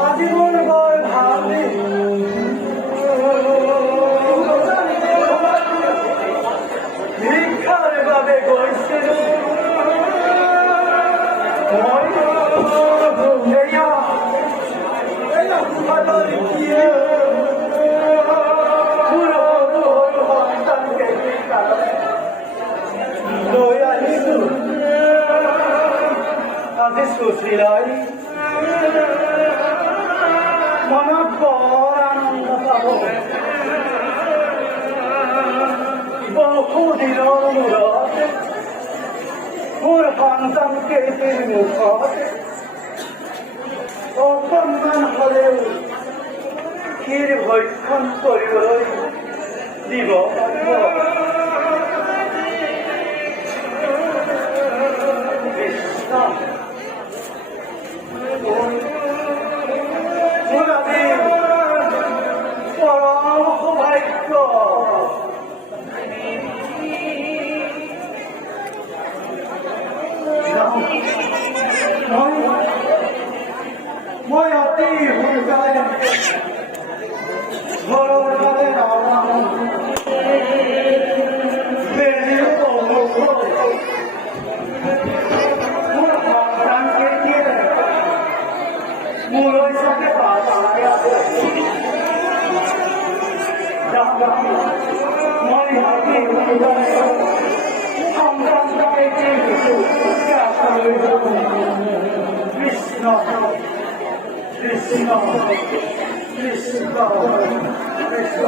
আজীবন বল ভাবি ভিক্ষার ভাবে গৈছিল আজি সুশীলাই মনত বৰ আনন্দ পাব বহুদিনৰ মূৰত মোৰ সন্তান কেইটিৰ মুখত অকণমান হলেও ক্ষীৰ ভক্ষণ কৰিবলৈ দিব পাৰিব পৰম সৌভাগ্য মই অতি সোনকালে ঘৰৰ ফালে ৰাওনা হওঁ বেজীৰ সন্মুখত মোৰ সন্তানকেইটিয়ে মোলৈ চাগে পাই আছে মই অতি সোনকালে সন্তানকেইটিৰ কৃষ্ণ কৃষ্ণ কৃষ্ণ কৃষ্ণ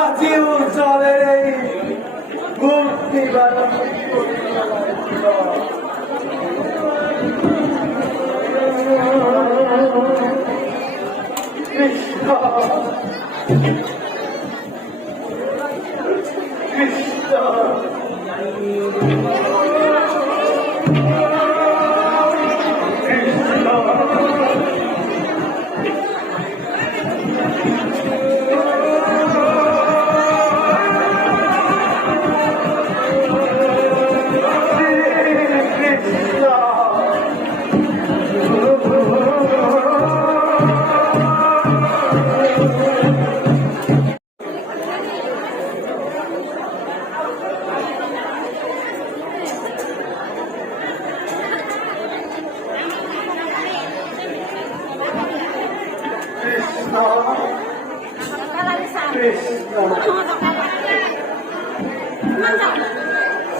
আজিও চলে ভক্তি বাদ Krishna,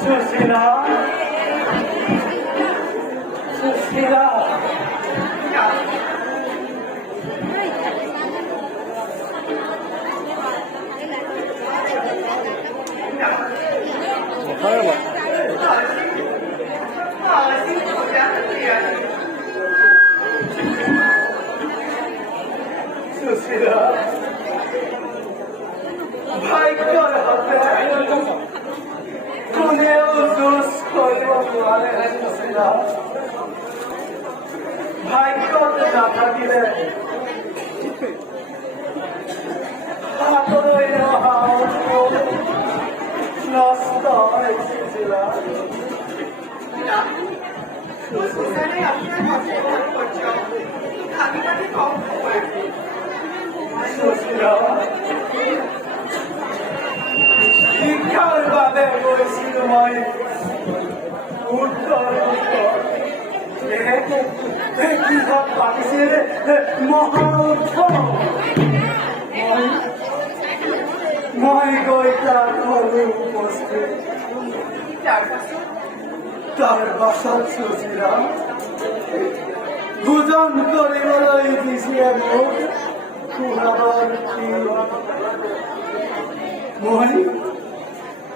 Susila, Susila. Susila, ভাগ্যের হাতে কোনেও দোষ করব বলে সুশীলা ভাগ্যতে না থাকিলে হাতরে নষ্ট হয় সুশীলা সুশীলা শিক্ষার বাদে বলছিল মই উত্তর কিসব পাতিছে মহা উৎসৱ মই গৈ তাৰ ঘৰলৈ উপস্থিত তাৰ পাছত সুশীলা ভোজন কৰিবলৈ দিছিলে মোক সুহাবৰ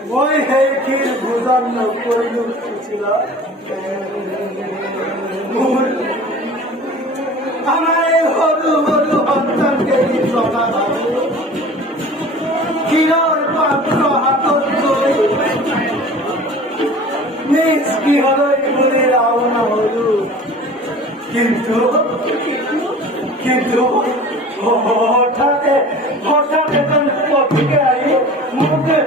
মই সেই ক্ষীৰ ভোজন নকৰিলোঁ সুশীলা মোৰ আমাৰ এই সৰু সৰু সন্তানকে জনা ভাবোঁ ক্ষীৰৰ পাত্ৰ হাতত লৈ নিজ গৃহলৈ বুলি ৰাওনা হ'লোঁ কিন্তু হঠাতে এজন পথিকে আহি মোকে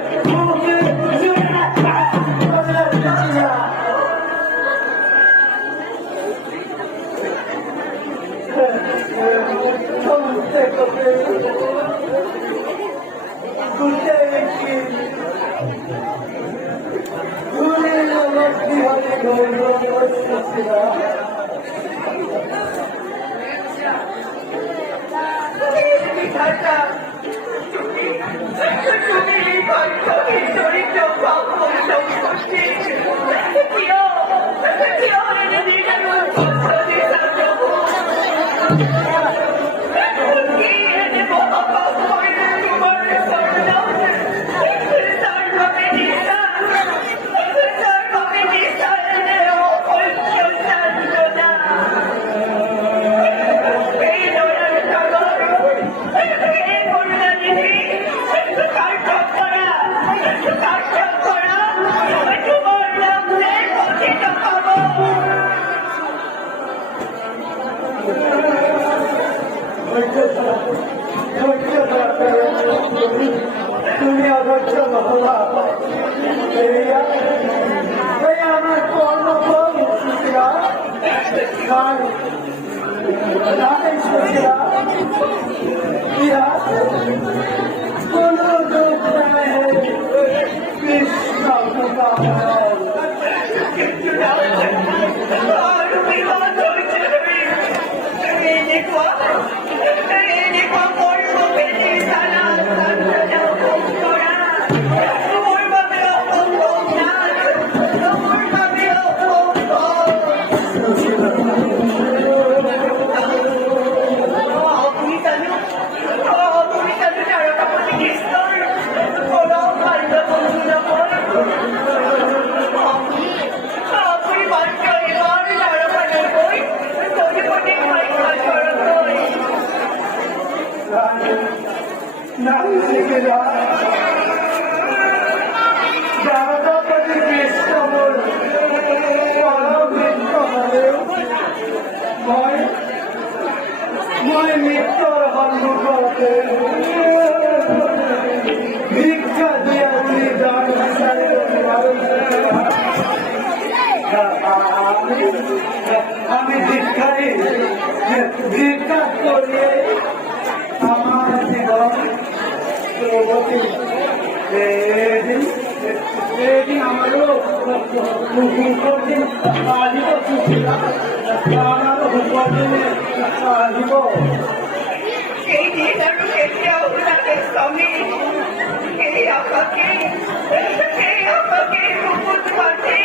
তুমি অধৈর্য নহবা এই আমার কর্মফল সুশীলা সুশীলা কোন দুঃখ নাই কৃষ্ণ নাস্তিকেরা জাগতাপতি কৃষ্ণমূল মই মৃত্যুর সন্মুখতে ভিক্ষা দিয়া তুমি দান আমি ভিক্ষারি ভিক্ষা করিয়ে আমার জীবন এদিন আমারও আজিব আমারও হুকদিনে আজিব এই দিন আমি কেতিয়াও তাকে স্বামী এই আমাকে মুকুট মাঝে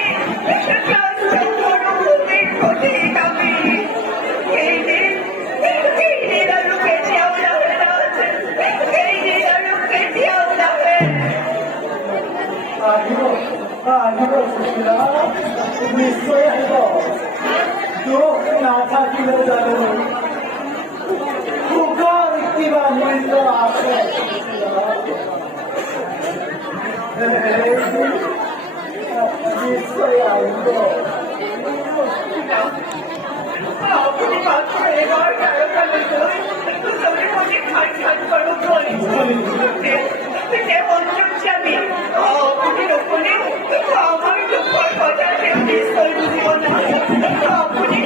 এই দিন আমি কেতিয়াও নাহে এই দিন আমি কেতিয়াও নাহে আহিব আহিব সুশীলা নিশ্চয় আহিব দুখ নাথাকিলে জানো সুখৰ কিবা মূল্য আছে নিশ্চয় আহিব আপনি মাত্র এবার খাট করো আমি আপনি ওখানে আমার দুঃখের কথা নিশ্চয় বুঝব না আপনি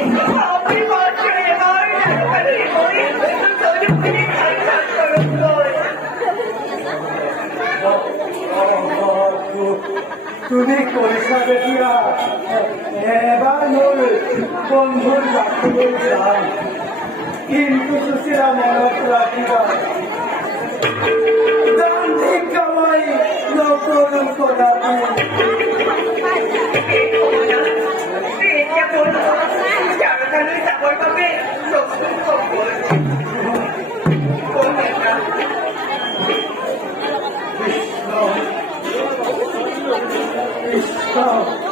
আপনি মাত্র এবার খাট করো তুমি কৈছা যেতিয়া এবাৰ মোৰ বন্ধুৰ বাকলৈ যাম কিন্তু সুশীলা মনত ৰাখিবা দান্তি কামাই নকৰো কৰাটো যাবৰ বাবে কৃষ্ণ